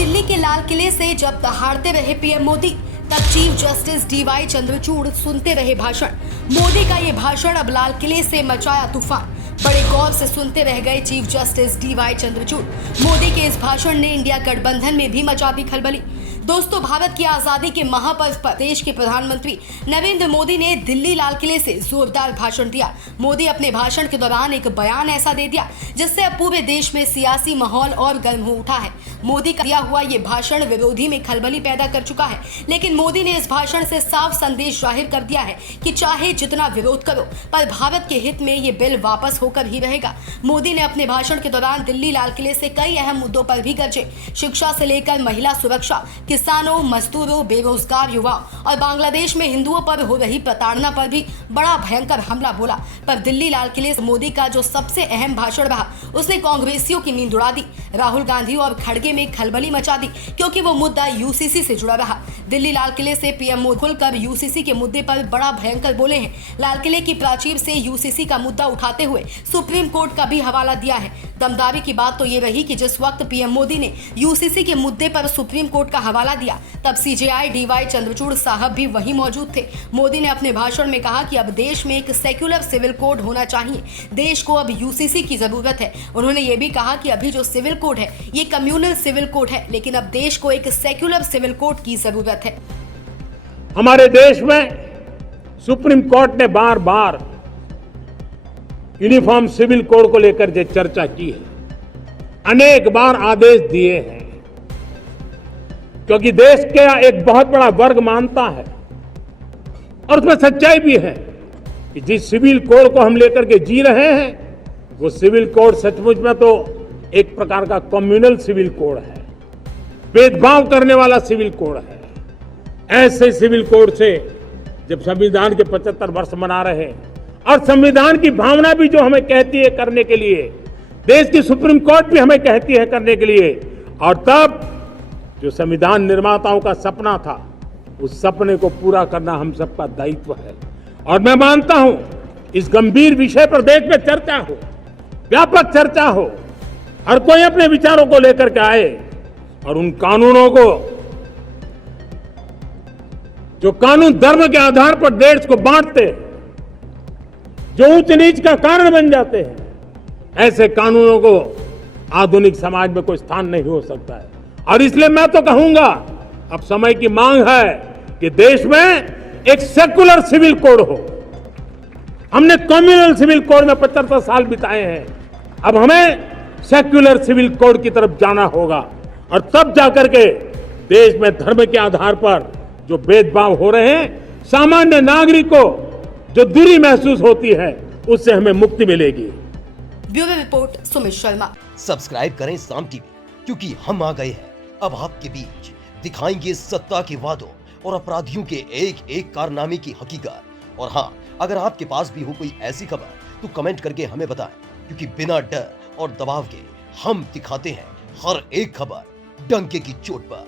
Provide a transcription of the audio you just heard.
दिल्ली के लाल किले से जब दहाड़ते रहे पीएम मोदी, तब चीफ जस्टिस डीवाई चंद्रचूड़ सुनते रहे भाषण। मोदी का ये भाषण अब लाल किले से मचाया तूफान। बड़े गौर से सुनते रह गए chief justice DY Chandrachud. Modi के इस भाषण ने इंडिया गठबंधन में भी मचा दी खलबली। दोस्तों, भारत की आजादी के महापर्व पर देश के प्रधानमंत्री नरेंद्र मोदी ने दिल्ली लाल किले से जोरदार भाषण दिया। मोदी अपने भाषण के दौरान एक बयान ऐसा दे दिया जिससे अब पूरे देश में सियासी माहौल और गर्म हो उठा है। मोदी का दिया हुआ ये भाषण विरोधी में खलबली पैदा कर चुका है, लेकिन मोदी ने इस भाषण से साफ संदेश जाहिर कर दिया है कि चाहे जितना विरोध करो, पर भारत के हित में ये बिल वापस होकर ही रहेगा। मोदी ने अपने भाषण के दौरान दिल्ली लाल किले से कई अहम मुद्दों पर भी गरजे। शिक्षा से लेकर महिला सुरक्षा, किसानों, मजदूरों, बेरोजगार युवाओं और बांग्लादेश में हिंदुओं पर हो रही प्रताड़ना पर भी बड़ा भयंकर हमला बोला। पर दिल्ली लाल किले से मोदी का जो सबसे अहम भाषण रहा, उसने कांग्रेसियों की नींद उड़ा दी। राहुल गांधी और खड़गे में खलबली मचा दी, क्योंकि वो मुद्दा यूसीसी से जुड़ा रहा। दिल्ली लाल किले से पीएम मोदी खुलकर यूसीसी के मुद्दे पर बड़ा भयंकर बोले हैं। लाल किले की प्राचीर से यूसीसी का मुद्दा उठाते हुए सुप्रीम कोर्ट का भी हवाला दिया है। दमदारी की बात तो ये रही कि जिस वक्त पीएम मोदी ने यूसीसी के मुद्दे पर सुप्रीम कोर्ट का हवाला दिया, तब सीजेआई डीवाई चंद्रचूड़ साहब भी वहीं मौजूद थे। मोदी ने अपने भाषण में कहा कि अब देश में एक सेक्युलर सिविल कोड होना चाहिए। देश को अब यूसीसी की जरूरत है। उन्होंने ये भी कहा कि अभी जो सिविल कोड है ये कम्युनल सिविल कोड है, लेकिन अब देश को एक सेक्युलर सिविल कोड की जरूरत है। हमारे देश में सुप्रीम कोर्ट ने बार बार यूनिफॉर्म सिविल कोड को लेकर जो चर्चा की है, अनेक बार आदेश दिए हैं, क्योंकि देश का एक बहुत बड़ा वर्ग मानता है और उसमें सच्चाई भी है कि जिस सिविल कोड को हम लेकर के जी रहे हैं, वो सिविल कोड सचमुच में तो एक प्रकार का कम्युनल सिविल कोड है, भेदभाव करने वाला सिविल कोड है। ऐसे सिविल कोड से जब संविधान के 75 वर्ष मना रहे हैं और संविधान की भावना भी जो हमें कहती है करने के लिए, देश की सुप्रीम कोर्ट भी हमें कहती है करने के लिए, और तब जो संविधान निर्माताओं का सपना था, उस सपने को पूरा करना हम सबका दायित्व है। और मैं मानता हूं इस गंभीर विषय पर देश में चर्चा हो, व्यापक चर्चा हो, हर कोई अपने विचारों को लेकर के आए और उन कानूनों को, जो कानून धर्म के आधार पर देश को बांटते, जो ऊंच नीच का कारण बन जाते हैं, ऐसे कानूनों को आधुनिक समाज में कोई स्थान नहीं हो सकता है। और इसलिए मैं तो कहूंगा, अब समय की मांग है कि देश में एक सेकुलर सिविल कोड हो। हमने कम्युनल सिविल कोड में 75 साल बिताए हैं, अब हमें सेक्युलर सिविल कोड की तरफ जाना होगा, और तब जाकर के देश में धर्म के आधार पर जो भेदभाव हो रहे हैं, सामान्य नागरिक को जो दूरी महसूस होती है, उससे हमें मुक्ति मिलेगी। Bureau report, Sumit Sharma. Subscribe करें साम टीवी, क्योंकि हम आ गए हैं अब आपके बीच, दिखाएंगे सत्ता के वादों और अपराधियों के एक एक कारनामे की हकीकत। और हाँ, अगर आपके पास भी हो कोई ऐसी खबर तो कमेंट करके हमें बताएं, क्योंकि बिना डर और दबाव के हम दिखाते हैं हर एक खबर डंके की चोट पर।